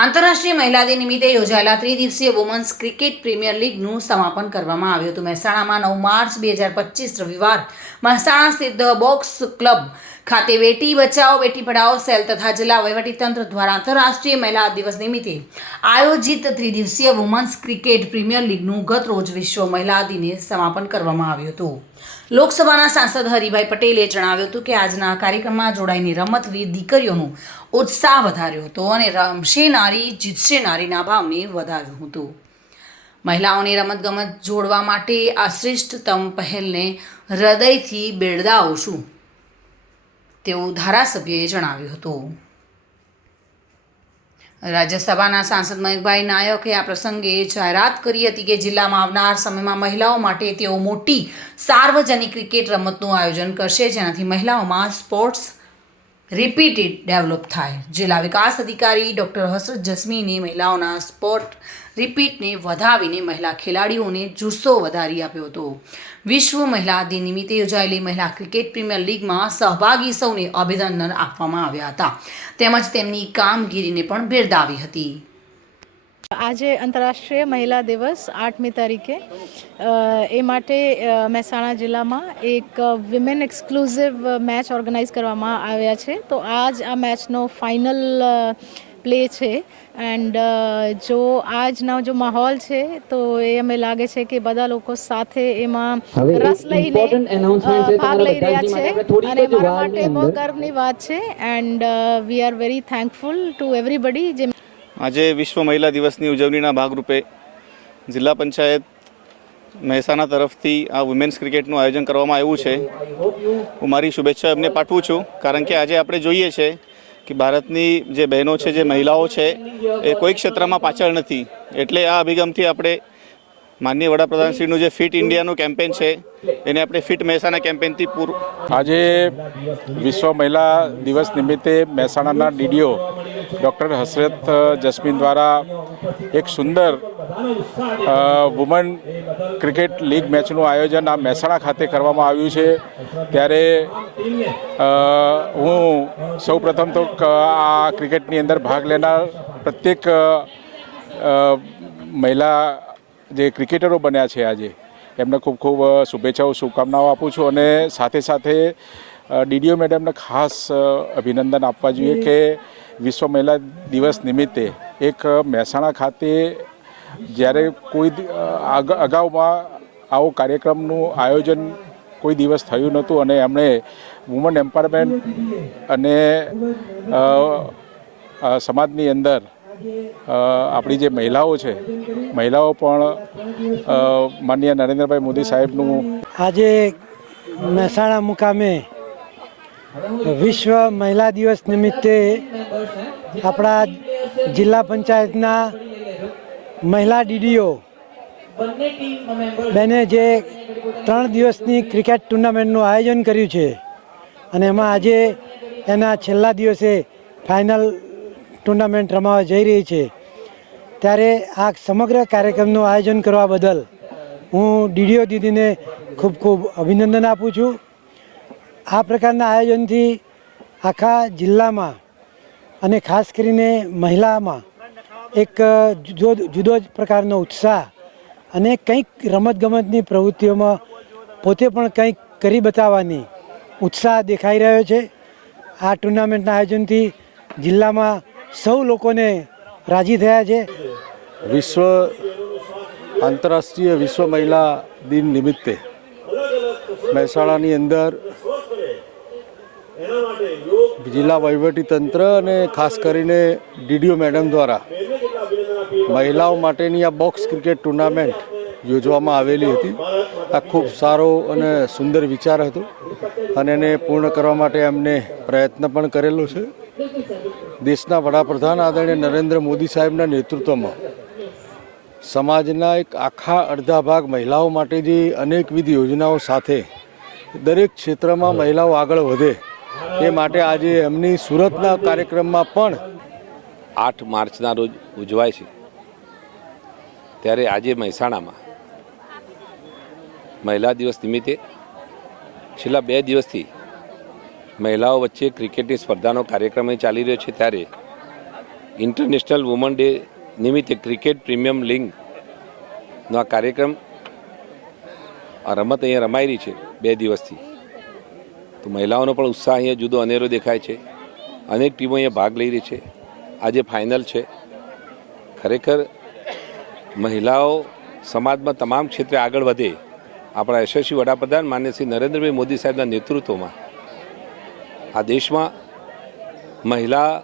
આંતરરાષ્ટ્રીય મહિલા દિન નિમિત્તે યોજાયેલા ત્રિદિવસીય વુમન્સ ક્રિકેટ પ્રીમિયર લીગનું સમાપન કરવામાં આવ્યું હતું. મહેસાણામાં નવ માર્ચ બે હજાર પચીસ રવિવાર મહેસાણા સ્થિત ધ બોક્સ ક્લબ ખાતે બેટી બચાવો બેટી પઢાઓ, સેલ તથા જિલ્લા વહીવટીતંત્ર દ્વારા આંતરરાષ્ટ્રીય મહિલા દિવસ નિમિત્તે આયોજિત ત્રિદિવસીય વુમન્સ ક્રિકેટ પ્રીમિયર લીગનું ગત રોજ વિશ્વ મહિલા દિને સમાપન કરવામાં આવ્યું હતું. લોકસભાના સાંસદ હરિભાઈ પટેલે જણાવ્યું હતું કે આજના કાર્યક્રમમાં જોડાઈને રમતવીર દીકરીઓનું ઉત્સાહ વધાર્યો હતો અને રમશે નારી, જીતશે નારીના ભાવને વધાર્યું હતું. મહિલાઓને રમતગમત જોડવા માટે આ શ્રેષ્ઠતમ પહેલને હૃદયથી બિરદાવું છું, તેવું ધારાસભ્યએ જણાવ્યું હતું. રાજ્યસભાના સાંસદ મયંકભાઈ નાયકે આ પ્રસંગે જાહેરાત કરી હતી કે જિલ્લામાં આવનાર સમયમાં મહિલાઓ માટે તેઓ મોટી સાર્વજનિક ક્રિકેટ રમતનું આયોજન કરશે, જેનાથી મહિલાઓમાં સ્પોર્ટ્સ રિપીટેડ ડેવલપ થાય. જિલ્લા વિકાસ અધિકારી ડૉક્ટર હસરત જસ્મીને મહિલાઓના સ્પોર્ટ રિપીટને વધાવીને મહિલા ખેલાડીઓને જુસ્સો વધારી આપ્યો હતો. વિશ્વ મહિલા દિન નિમિત્તે યોજાયેલી મહિલા ક્રિકેટ પ્રીમિયર લીગમાં સહભાગી સૌને અભિનંદન આપવામાં આવ્યા હતા. તેમજ તેમની કામગીરીને પણ બિરદાવી હતી. આજે આંતરરાષ્ટ્રીય મહિલા દિવસ આઠમી તારીખે. એ માટે મહેસાણા જિલ્લામાં એક વિમેન એક્સક્લુઝિવ મેચ ઓર્ગેનાઇઝ કરવામાં આવ્યા છે. તો આજ આ મેચનો ફાઇનલ પ્લે છે. એન્ડ જો આજનો જો માહોલ છે તો એ અમે લાગે છે કે બધા લોકો સાથે એમાં રસ લઈને ભાગ લઈ રહ્યા છે. અને મારા માટે બહુ ગર્વની વાત છે. And we are very thankful to everybody જે આજે વિશ્વ મહિલા દિવસની ઉજવણીના ભાગરૂપે જિલ્લા પંચાયત મહેસાણા તરફથી આ વુમેન્સ ક્રિકેટનું આયોજન કરવામાં આવ્યું છે. હું મારી શુભેચ્છા એમને પાઠવું છું. કારણ કે આજે આપણે જોઈએ છે કે ભારતની જે બહેનો છે, જે મહિલાઓ છે, એ કોઈ ક્ષેત્રમાં પાછળ નથી. એટલે આ અભિગમથી આપણે માનનીય વડાપ્રધાનશ્રીનું જે ફિટ ઇન્ડિયાનું કેમ્પેન છે, એને આપણે ફિટ મહેસાણા કેમ્પેનથી પૂરું આજે વિશ્વ મહિલા દિવસ નિમિત્તે મહેસાણાના ડીડીઓ ડૉક્ટર હસરત જસ્મીન દ્વારા એક સુંદર વુમન ક્રિકેટ લીગ મેચનું આયોજન આ મહેસાણા ખાતે કરવામાં આવ્યું છે. ત્યારે હું સૌપ્રથમ તો આ ક્રિકેટની અંદર ભાગ લેનાર પ્રત્યેક મહિલા જે ક્રિકેટરો બન્યા છે આજે, એમને ખૂબ ખૂબ શુભેચ્છાઓ, શુભકામનાઓ આપું છું અને સાથે સાથે ડીડીઓ મેડમને ખાસ અભિનંદન આપવા જોઈએ કે વિશ્વ મહિલા દિવસ નિમિત્તે એક મહેસાણા ખાતે જ્યારે કોઈ અગાઉમાં આવો કાર્યક્રમનું આયોજન કોઈ દિવસ થયું નહોતું અને એમણે વુમન એમ્પાવરમેન્ટ અને સમાજની અંદર આપણી જે મહિલાઓ છે, મહિલાઓ પણ માનનીય નરેન્દ્રભાઈ મોદી સાહેબનું આજે મહેસાણા મુકામે વિશ્વ મહિલા દિવસ નિમિત્તે આપણા જિલ્લા પંચાયતના મહિલા ડીડીઓ. બેને જે ત્રણ દિવસની ક્રિકેટ ટુર્નામેન્ટનું આયોજન કર્યું છે. અને એમાં આજે એના છેલ્લા દિવસે ફાઇનલ ટુર્નામેન્ટ રમાવા જઈ રહી છે. ત્યારે આ સમગ્ર કાર્યક્રમનું આયોજન કરવા બદલ હું ડીડીઓ દીદીને ખૂબ ખૂબ અભિનંદન આપું છું. આ પ્રકારના આયોજનથી આખા જિલ્લામાં અને ખાસ કરીને મહિલામાં એક જુદો જ પ્રકારનો ઉત્સાહ અને કંઈક રમતગમતની પ્રવૃત્તિઓમાં પોતે પણ કંઈક કરી બતાવવાની ઉત્સાહ દેખાઈ રહ્યો છે. આ ટુર્નામેન્ટના આયોજનથી જિલ્લામાં સૌ લોકોને રાજી થયા છે. વિશ્વ આંતરરાષ્ટ્રીય વિશ્વ મહિલા દિન નિમિત્તે મહેસાણાની અંદર જિલ્લા વહીવટી તંત્ર અને ખાસ કરીને ડીડીઓ મેડમ દ્વારા મહિલાઓ માટેની આ બોક્સ ક્રિકેટ ટુર્નામેન્ટ યોજવામાં આવેલી હતી. આ ખૂબ સારો અને સુંદર વિચાર હતો અને એને પૂર્ણ કરવા માટે એમને પ્રયત્ન પણ કરેલો છે. દેશના વડાપ્રધાન આદરણીય નરેન્દ્ર મોદી સાહેબના નેતૃત્વમાં સમાજના એક આખા અડધા ભાગ મહિલાઓ માટે જે અનેકવિધ યોજનાઓ સાથે દરેક ક્ષેત્રમાં મહિલાઓ આગળ વધે એ માટે આજે એમની સુરતના કાર્યક્રમમાં પણ આઠ માર્ચના રોજ ઉજવાય છે. ત્યારે આજે મહેસાણામાં. મહિલા દિવસ નિમિત્તે છેલ્લા બે દિવસથી મહિલાઓ વચ્ચે ક્રિકેટની સ્પર્ધાનો કાર્યક્રમ ચાલી રહ્યો છે ત્યારે ઇન્ટરનેશનલ વુમન ડે નિમિત્તે ક્રિકેટ પ્રીમિયમ લીગનો આ કાર્યક્રમ, આ રમત અહીંયા રમાઈ રહી છે બે દિવસથી. તો મહિલાઓનો પણ ઉત્સાહ અહીંયા જુદો અનેરો દેખાય છે. અનેક ટીમો અહીંયા ભાગ લઈ રહી છે. આજે ફાઇનલ છે. ખરેખર મહિલાઓ સમાજમાં તમામ ક્ષેત્રે આગળ વધે. આપણા યશસ્વી વડાપ્રધાન માન્ય શ્રી નરેન્દ્રભાઈ મોદી સાહેબના નેતૃત્વમાં. આ દેશમાં મહિલા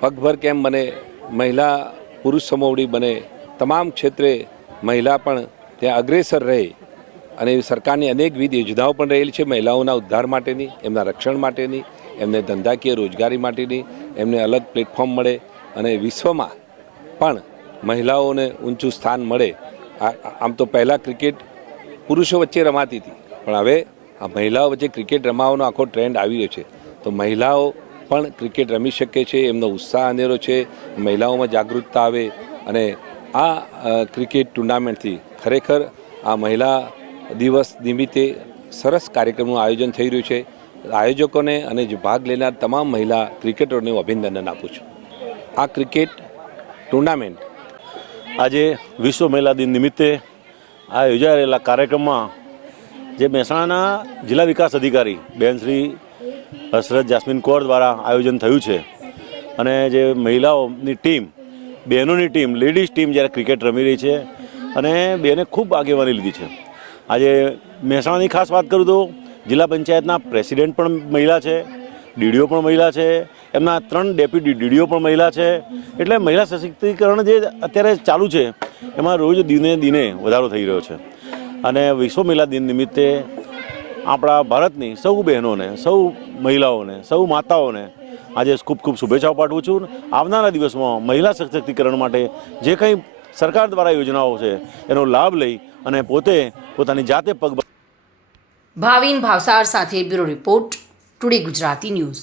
પગભર કેમ બને? મહિલા પુરુષ સમોવડી બને. તમામ ક્ષેત્રે મહિલા પણ ત્યાં અગ્રેસર રહે અને એવી સરકારની અનેકવિધ યોજનાઓ પણ રહેલી છે મહિલાઓના ઉદ્ધાર માટેની, એમના રક્ષણ માટેની, એમને ધંધાકીય રોજગારી માટેની, એમને અલગ પ્લેટફોર્મ મળે અને વિશ્વમાં પણ મહિલાઓને ઊંચું સ્થાન મળે. આમ તો પહેલાં ક્રિકેટ પુરુષો વચ્ચે રમાતી હતી. પણ હવે આ મહિલાઓ વચ્ચે ક્રિકેટ રમાવાનો આખો ટ્રેન્ડ આવી રહ્યો છે. તો મહિલાઓ પણ ક્રિકેટ રમી શકે છે, એમનો ઉત્સાહ અનેરો છે, મહિલાઓમાં જાગૃતતા આવે અને આ ક્રિકેટ ટુર્નામેન્ટથી ખરેખર આ મહિલા દિવસ નિમિત્તે સરસ કાર્યક્રમનું આયોજન થઈ રહ્યું છે. આયોજકોને અને જે ભાગ લેનાર તમામ મહિલા ક્રિકેટરોને અભિનંદન આપું છું. આ ક્રિકેટ ટુર્નામેન્ટ આજે વિશ્વ મહિલા દિન નિમિત્તે આ યોજાઈ રહેલા કાર્યક્રમમાં જે મહેસાણાના જિલ્લા વિકાસ અધિકારી બેન શ્રી હસરત જાસ્મીન કૌર દ્વારા આયોજન થયું છે અને જે મહિલાઓની ટીમ, બહેનોની ટીમ, લેડીઝ ટીમ જ્યારે ક્રિકેટ રમી રહી છે અને બેને ખૂબ આગેવાની લીધી છે. આજે મહેસાણાની ખાસ વાત કરું તો જિલ્લા પંચાયતના પ્રેસિડેન્ટ પણ મહિલા છે, ડીડીઓ પણ મહિલા છે એમના ત્રણ ડેપ્યુટી ડીડીઓ પણ મહિલા છે. એટલે મહિલા સશક્તિકરણ જે અત્યારે ચાલુ છે, એમાં રોજ દિને દિને વધારો થઈ રહ્યો છે. અને વિશ્વ મહિલા દિન નિમિત્તે આપણા ભારતની સૌ બહેનોને, સૌ મહિલાઓને, સૌ માતાઓને આજે ખૂબ ખૂબ શુભેચ્છાઓ પાઠવું છું. આવનારા દિવસમાં મહિલા સશક્તિકરણ માટે જે કંઈ સરકાર દ્વારા યોજનાઓ છે, એનો લાભ લઈ અને પોતે પોતાની જાતે પગ ભાવિન ભાવસાર સાથે bureau report, today Gujarati news.